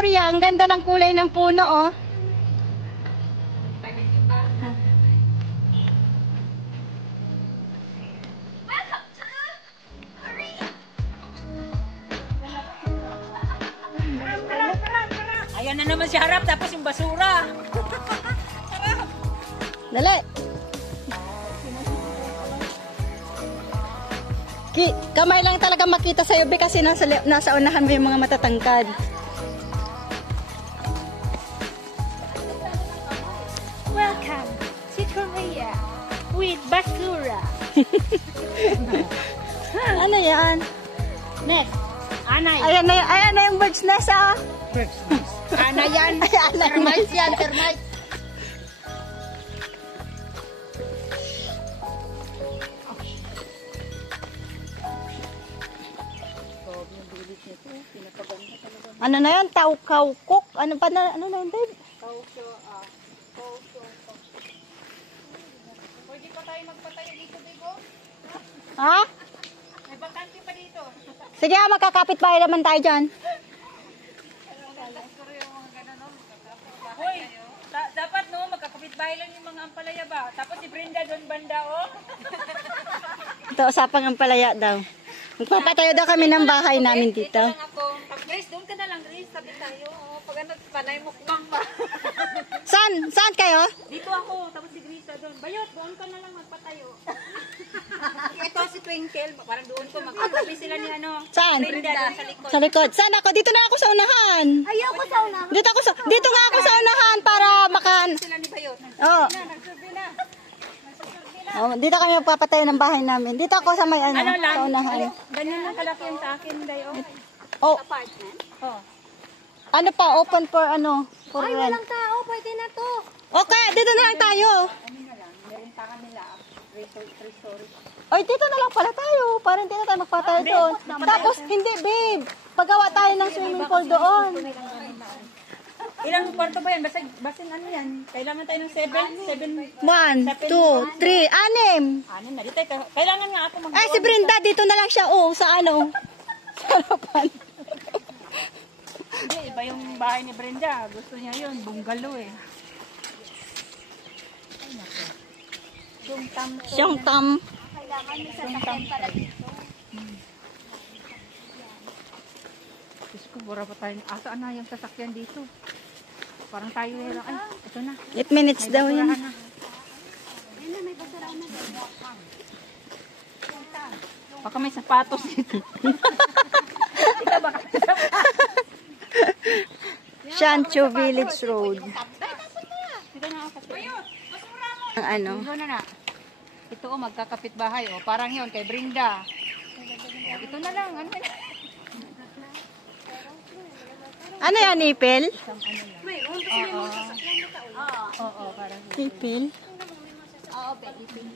Korea. Ang ganda ng kulay ng puno, oh. Ayan na naman si harap, tapos yung basura. Dali. Kamay lang talaga makita sa'yo, Be, kasi nasa unahan mo yung mga matatangkad. Welcome to Korea with basura. Ano yan? Next, anay. Ayan na yung bird's nest, ah. Ana yan. Ayan na yung Termites yan, termites. Ano na yan? Taukaukok? Ano pa na? Ano na yun, Dave? Pwede pa tayo magpatayo dito, Bigo? Ha? May bakante pa dito. Sige, magkakapit bahay naman tayo dyan. Hoy, dapat no, magkakapit-bahay lang yung mga ampalaya ba? Tapos si Brenda doon banda, oh. Ito, usapang ang palaya daw. Magpapatayo daw kami ng bahay namin dito. Lang ako. Pag Grace, doon ka na lang, Grace. Sabi tayo. Oh, pag ano, panay mukbang pa. Saan? Saan kayo? Dito ako, tapos si Grace doon. Bayot, doon ka na lang magpatayo. Ito si Twinkle, parang doon ko magkatabi sila ni ano. Saan? Brenda doon sa likod. Sa likod. Saan ako? Dito na ako sa unahan. Ayaw ko sa una. Dito nga ako sa unahan para makan. Sila ni Bayot. Oh. Nagsurvey na. Oh, dito kami magpapatayo ng bahay namin. Dito ako sa may ano, Ano lang, sa unahan. ganyan lang kalaki yung sa akin, Dayo. Oh, Apartment? Oh. ano pa? Open for ano? For Ay, rent. walang tao. Pwede na to. Okay, dito na lang tayo. Ano na lang, meron pa kanila, resort. Oy, dito na lang pala tayo. Parang hindi na tayo magpatayo doon. Tapos, hindi, babe. Paggawa tayo ng swimming pool doon. Ilang kwarto ba yan? Basta ano yan? Kailangan tayo ng 7? 1, 2, 3, 6. Anim na. Dito, kailangan nga ako mag- Ay, si Brenda, dito na lang siya. Oh, sa ano? Sa harapan. Hindi, iba yung bahay ni Brenda. Gusto niya yun. Bungalow eh. Siyang tam. Kailangan may sasakyan para dito. Diyos ko, bura pa tayo. Asaan na yung sasakyan dito? Parang tayo lang. Ay, ito na. 8 minutes daw yan. Basurahan na. Ayun na, may basura na. Baka may sapatos dito. Ikaw baka Shanchu Village Road. Dito na ako kasi. Ang ano? Ito na na. Ito oh, magkakapit bahay oh. Parang yun kay Brenda. Oh, ito na lang. Ano na? Ano yan, Ipil? Oo, parang Ipil? oo, ipil.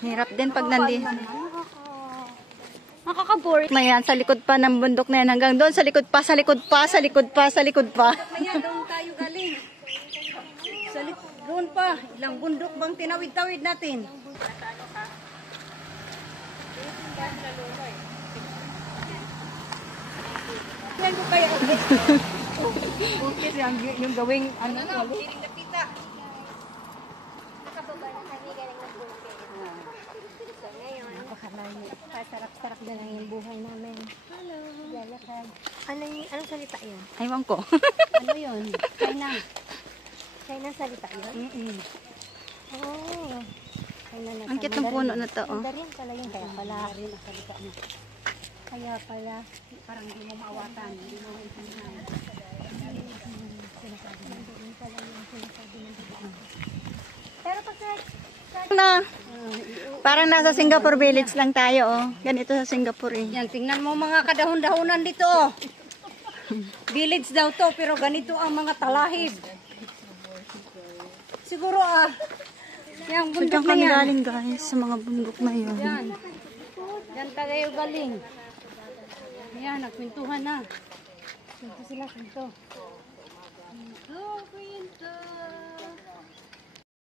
Hirap din pag nandi. Nakaka-boring. Na yan, sa likod pa ng bundok na yan. Hanggang doon, sa likod pa, sa likod pa, sa likod pa, sa likod pa. Ayan, doon tayo galing. Doon pa. Ilang bundok bang tinawid-tawid natin? Yan ko kaya. Okay, yung gawing ano na, piling na pita. Nakababa na kami galing ng bunker. So ngayon, sarap-sarap na lang yung buhay namin. Hello. Lalakad. Anong salita yun? Aywan ko. Ano yun? China. China salita yun? Oh. China na. Ang cute ng puno na to, oh. Mandarin pala yun. Kaya pala rin ang salita mo. Kaya pala, parang hindi mo maawatan. Hindi mo maintindihan. Pero pag Na, parang nasa Singapore Village lang tayo, oh. Ganito sa Singapore, eh. Yan, tingnan mo mga kadahon-dahonan dito. Village daw to, pero ganito ang mga talahib. Siguro yung So, bundok diyan na kami yan. galing, guys, sa mga bundok na yun. Yan. Yan tayo galing. Yan, nagpintuhan na. Pinto sila, pinto. Pinto, pinto.